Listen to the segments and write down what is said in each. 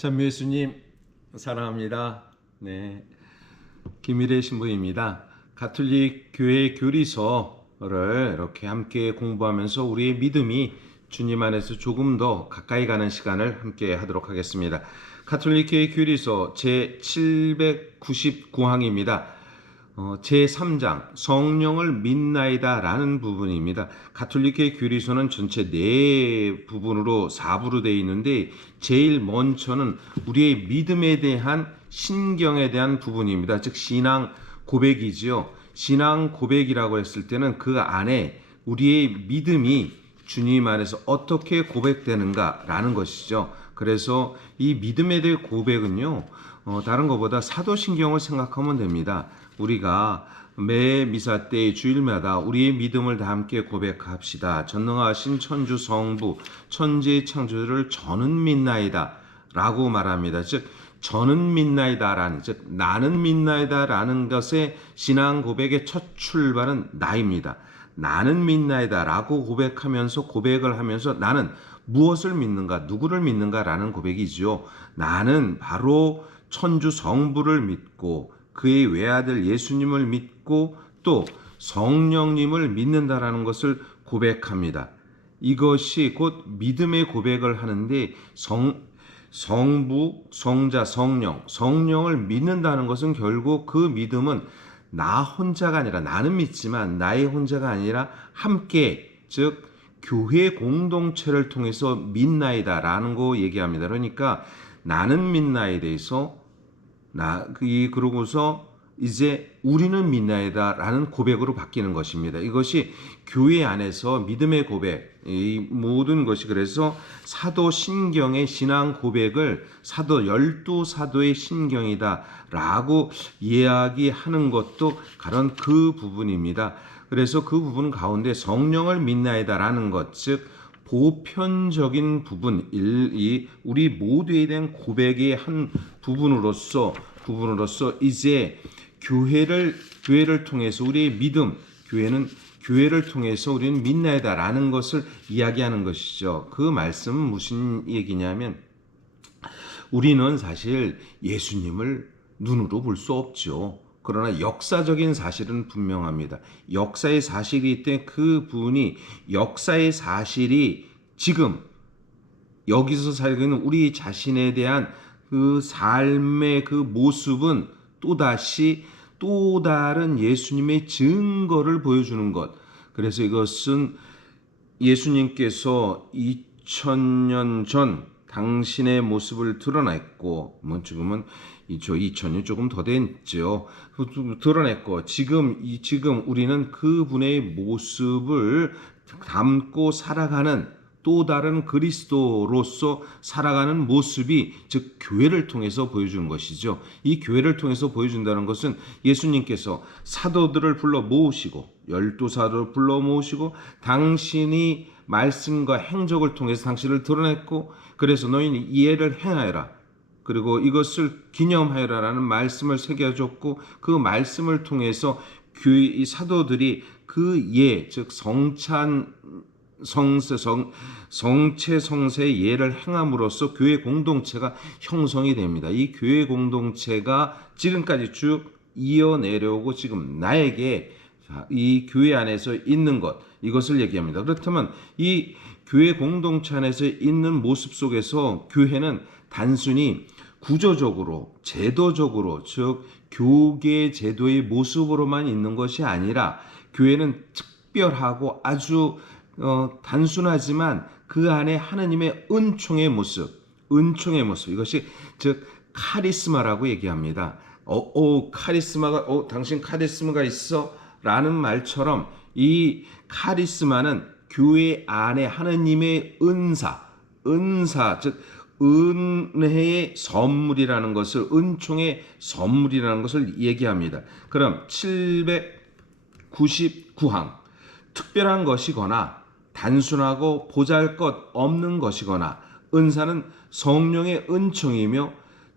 참 예수님 사랑합니다. 네, 김일의 신부입니다. 가톨릭 교회 교리서를 이렇게 함께 공부하면서 우리의 믿음이 주님 안에서 조금 더 가까이 가는 시간을 함께 하도록 하겠습니다. 가톨릭 교회 교리서 제 799항입니다. 제3장 성령을 믿나이다 라는 부분입니다. 가톨릭의 교리서는 전체 4부분으로 4부로 되어 있는데 제일 먼저는 우리의 믿음에 대한 신경에 대한 부분입니다. 즉 신앙 고백이지요. 신앙 고백이라고 했을 때는 그 안에 우리의 믿음이 주님 안에서 어떻게 고백되는가 라는 것이죠. 그래서 이 믿음에 대한 고백은요, 다른 것보다 사도신경을 생각하면 됩니다. 우리가 매 미사 때 주일마다 우리의 믿음을 다 함께 고백합시다. 전능하신 천주 성부 천지의 창조주를 저는 믿나이다 라고 말합니다. 즉 저는 믿나이다 라는, 즉 나는 믿나이다 라는 것의 신앙 고백의 첫 출발은 나입니다. 나는 믿나이다 라고 고백을 하면서 나는 무엇을 믿는가, 누구를 믿는가 라는 고백이지요. 나는 바로 천주 성부를 믿고 그의 외아들 예수님을 믿고 또 성령님을 믿는다라는 것을 고백합니다. 이것이 곧 믿음의 고백을 하는데 성부, 성자, 성령을 믿는다는 것은 결국 그 믿음은 나 혼자가 아니라, 나는 믿지만 나의 혼자가 아니라 함께, 즉 교회 공동체를 통해서 믿나이다 라는 거 얘기합니다. 그러니까 나는 믿나에 대해서 그러고서 이제 우리는 믿나이다 라는 고백으로 바뀌는 것입니다. 이것이 교회 안에서 믿음의 고백, 이 모든 것이, 그래서 사도 신경의 신앙 고백을 열두 사도의 신경이다 라고 이야기하는 것도 가령 그 부분입니다. 그래서 그 부분 가운데 성령을 믿나이다 라는 것, 즉 보편적인 부분, 우리 모두에 대한 고백의 한 부분으로서 이제 교회를 통해서 우리의 믿음, 교회를 통해서 우리는 믿나이다라는 것을 이야기하는 것이죠. 그 말씀은 무슨 얘기냐면, 우리는 사실 예수님을 눈으로 볼 수 없죠. 그러나 역사적인 사실은 분명합니다. 역사의 사실이기 때문에 그분이, 역사의 사실이 지금 여기서 살고 있는 우리 자신에 대한 그 삶의 그 모습은 또다시 또 다른 예수님의 증거를 보여주는 것. 그래서 이것은 예수님께서 2000년 전 당신의 모습을 드러냈고, 지금은 2000년 조금 더 됐죠. 드러냈고, 지금 우리는 그분의 모습을 담고 살아가는 또 다른 그리스도로서 살아가는 모습이, 즉 교회를 통해서 보여주는 것이죠. 이 교회를 통해서 보여준다는 것은 예수님께서 사도들을 불러 모으시고, 12사도를 불러 모으시고, 당신이 말씀과 행적을 통해서 당신을 드러냈고, 그래서 너희는 이해를 행하여라, 그리고 이것을 기념하여라라는 말씀을 새겨줬고, 그 말씀을 통해서 이 사도들이 그 즉 성체 성세의 예를 행함으로써 교회 공동체가 형성이 됩니다. 이 교회 공동체가 지금까지 쭉 이어내려오고 지금 나에게 이 교회 안에서 있는 것, 이것을 얘기합니다. 그렇다면 이 교회 공동체 안에서 있는 모습 속에서 교회는 단순히 구조적으로, 제도적으로, 즉 교계 제도의 모습으로만 있는 것이 아니라, 교회는 특별하고 아주 단순하지만 그 안에 하나님의 은총의 모습, 이것이 즉 카리스마라고 얘기합니다. 카리스마가, 당신 카리스마가 있어 라는 말처럼, 이 카리스마는 교회 안에 하나님의 은사, 즉 은혜의 선물이라는 것을, 은총의 선물이라는 것을 얘기합니다. 그럼 799항, 특별한 것이거나 단순하고 보잘것없는 것이거나, 은사는 성령의 은총이며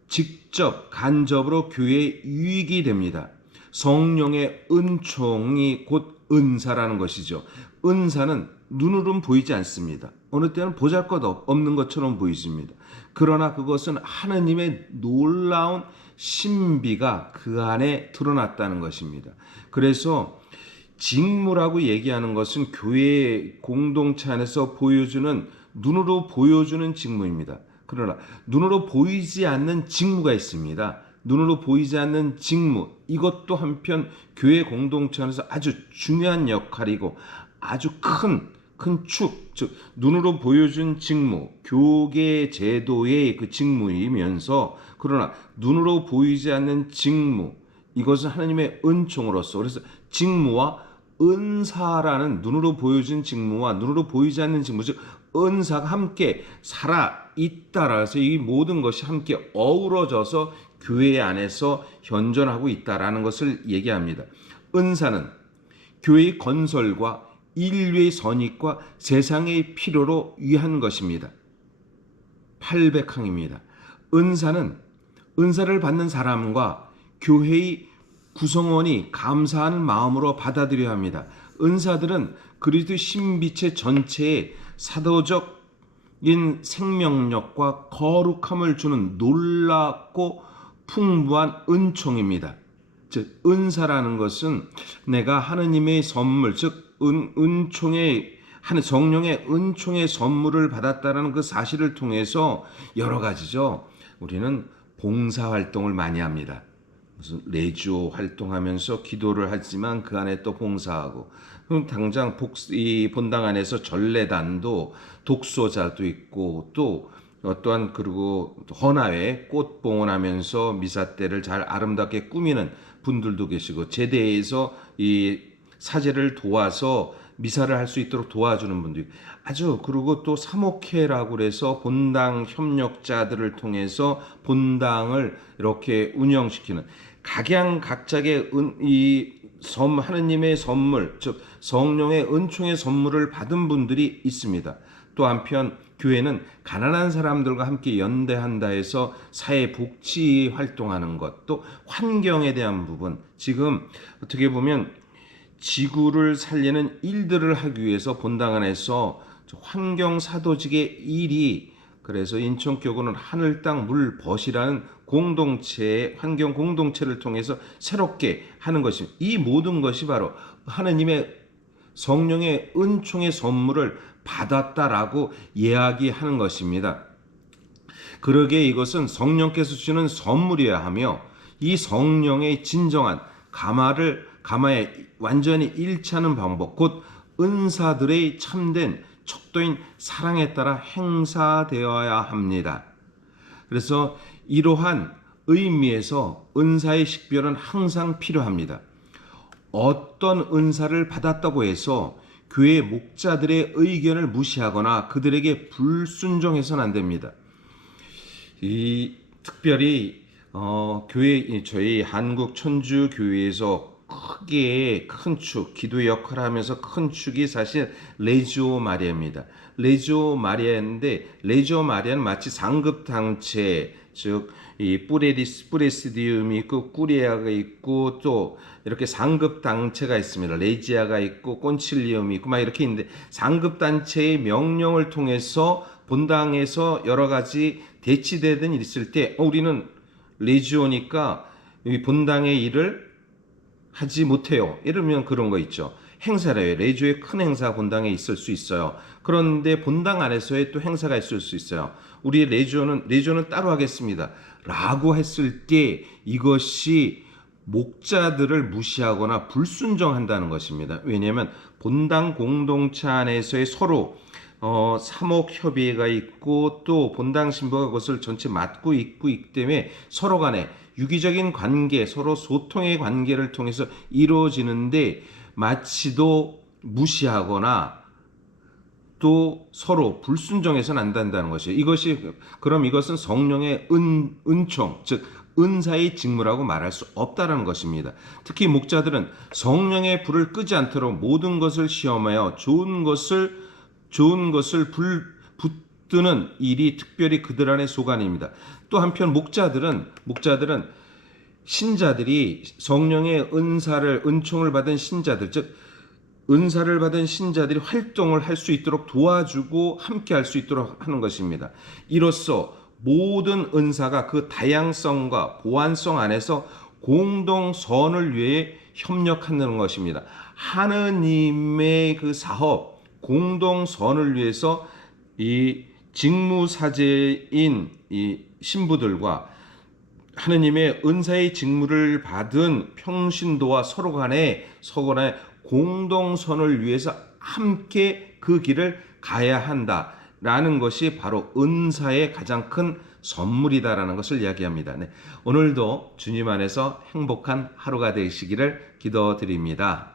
직접 간접으로 교회에 유익이 됩니다. 성령의 은총이 곧 은사라는 것이죠. 은사는 눈으로는 보이지 않습니다. 어느 때는 보잘것없는 것처럼 보이십니다. 그러나 그것은 하느님의 놀라운 신비가 그 안에 드러났다는 것입니다. 그래서 직무라고 얘기하는 것은 교회 공동체 안에서 보여주는, 눈으로 보여주는 직무입니다. 그러나 눈으로 보이지 않는 직무가 있습니다. 눈으로 보이지 않는 직무, 이것도 한편 교회 공동체 안에서 아주 중요한 역할이고 아주 큰 축, 즉 눈으로 보여준 직무, 교계 제도의 그 직무이면서, 그러나 눈으로 보이지 않는 직무, 이것은 하나님의 은총으로서, 그래서 직무와 은사라는, 눈으로 보여진 직무와 눈으로 보이지 않는 직무, 즉 은사가 함께 살아 있다라서 이 모든 것이 함께 어우러져서 교회 안에서 현존하고 있다라는 것을 얘기합니다. 은사는 교회의 건설과 인류의 선익과 세상의 필요로 위한 것입니다. 800항입니다. 은사를 받는 사람과 교회의 구성원이 감사하는 마음으로 받아들여야 합니다. 은사들은 그리스도 신비체 전체의 사도적인 생명력과 거룩함을 주는 놀랍고 풍부한 은총입니다. 즉 은사라는 것은 내가 하느님의 선물, 즉 은총의 성령의 은총의 선물을 받았다라는 그 사실을 통해서 여러 가지죠. 우리는 봉사 활동을 많이 합니다. 무슨 레지오 활동하면서 기도를 하지만 그 안에 또 봉사하고, 그럼 당장 이 본당 안에서 전례단도 독소자도 있고, 또 또한 그리고 헌화회 꽃 봉헌하면서 미사 때를 잘 아름답게 꾸미는 분들도 계시고, 제대에서 이 사제를 도와서 미사를 할 수 있도록 도와주는 분들, 아주, 그리고 또 사목회라고 그래서 본당 협력자들을 통해서 본당을 이렇게 운영시키는, 각양각작의 하느님의 선물, 즉 성령의 은총의 선물을 받은 분들이 있습니다. 또 한편 교회는 가난한 사람들과 함께 연대한다 해서 사회복지 활동하는 것, 또 환경에 대한 부분, 지금 어떻게 보면 지구를 살리는 일들을 하기 위해서 본당 안에서 환경사도직의 일이, 그래서 인천교구는 하늘 땅 물 벗이라는 공동체의 환경 공동체를 통해서 새롭게 하는 것입니다. 이 모든 것이 바로 하느님의 성령의 은총의 선물을 받았다라고 이야기하는 것입니다. 그러기에 이것은 성령께서 주시는 선물이어야 하며, 이 성령의 진정한 가마에 완전히 일치하는 방법, 곧 은사들의 참된 척도인 사랑에 따라 행사되어야 합니다. 그래서 이러한 의미에서 은사의 식별은 항상 필요합니다. 어떤 은사를 받았다고 해서 교회 목자들의 의견을 무시하거나 그들에게 불순종해서는 안 됩니다. 특별히 저희 한국 천주 교회에서 크게 큰 축, 기도 역할을 하면서 큰 축이 사실 레지오 마리아입니다. 레지오 마리아인데, 레지오 마리아는 마치 상급단체, 즉 이 뿌레시디움이 있고 꾸리아가 있고 또 이렇게 상급단체가 있습니다. 레지아가 있고 콘칠리움이 있고 막 이렇게 있는데, 상급단체의 명령을 통해서 본당에서 여러 가지 대치되던 일이 있을 때 우리는 레지오니까 이 본당의 일을 하지 못해요. 이러면 그런 거 있죠. 행사를 해요. 레지오의 큰 행사 본당에 있을 수 있어요. 그런데 본당 안에서의 또 행사가 있을 수 있어요. 우리 레지오는 따로 하겠습니다 라고 했을 때 이것이 목자들을 무시하거나 불순종한다는 것입니다. 왜냐하면 본당 공동체 안에서의 서로 사목협의회가 있고, 또 본당 신부가 그것을 전체 맡고 있기 때문에 서로 간에 유기적인 관계, 서로 소통의 관계를 통해서 이루어지는데, 마치도 무시하거나 또 서로 불순종해서는 안 된다는 것이에요. 이것은 성령의 은총, 즉 은사의 직무라고 말할 수 없다는 것입니다. 특히 목자들은 성령의 불을 끄지 않도록 모든 것을 시험하여 좋은 것을 붙드는 일이 특별히 그들 안에 소관입니다. 또 한편 목자들은 신자들이 성령의 은총을 받은 신자들, 즉 은사를 받은 신자들이 활동을 할 수 있도록 도와주고 함께 할 수 있도록 하는 것입니다. 이로써 모든 은사가 그 다양성과 보완성 안에서 공동 선을 위해 협력하는 것입니다. 하느님의 그 사업, 공동 선을 위해서 이 직무사제인 이 신부들과 하느님의 은사의 직무를 받은 평신도와 서로 간의 공동선을 위해서 함께 그 길을 가야 한다라는 것이 바로 은사의 가장 큰 선물이다라는 것을 이야기합니다. 네, 오늘도 주님 안에서 행복한 하루가 되시기를 기도드립니다.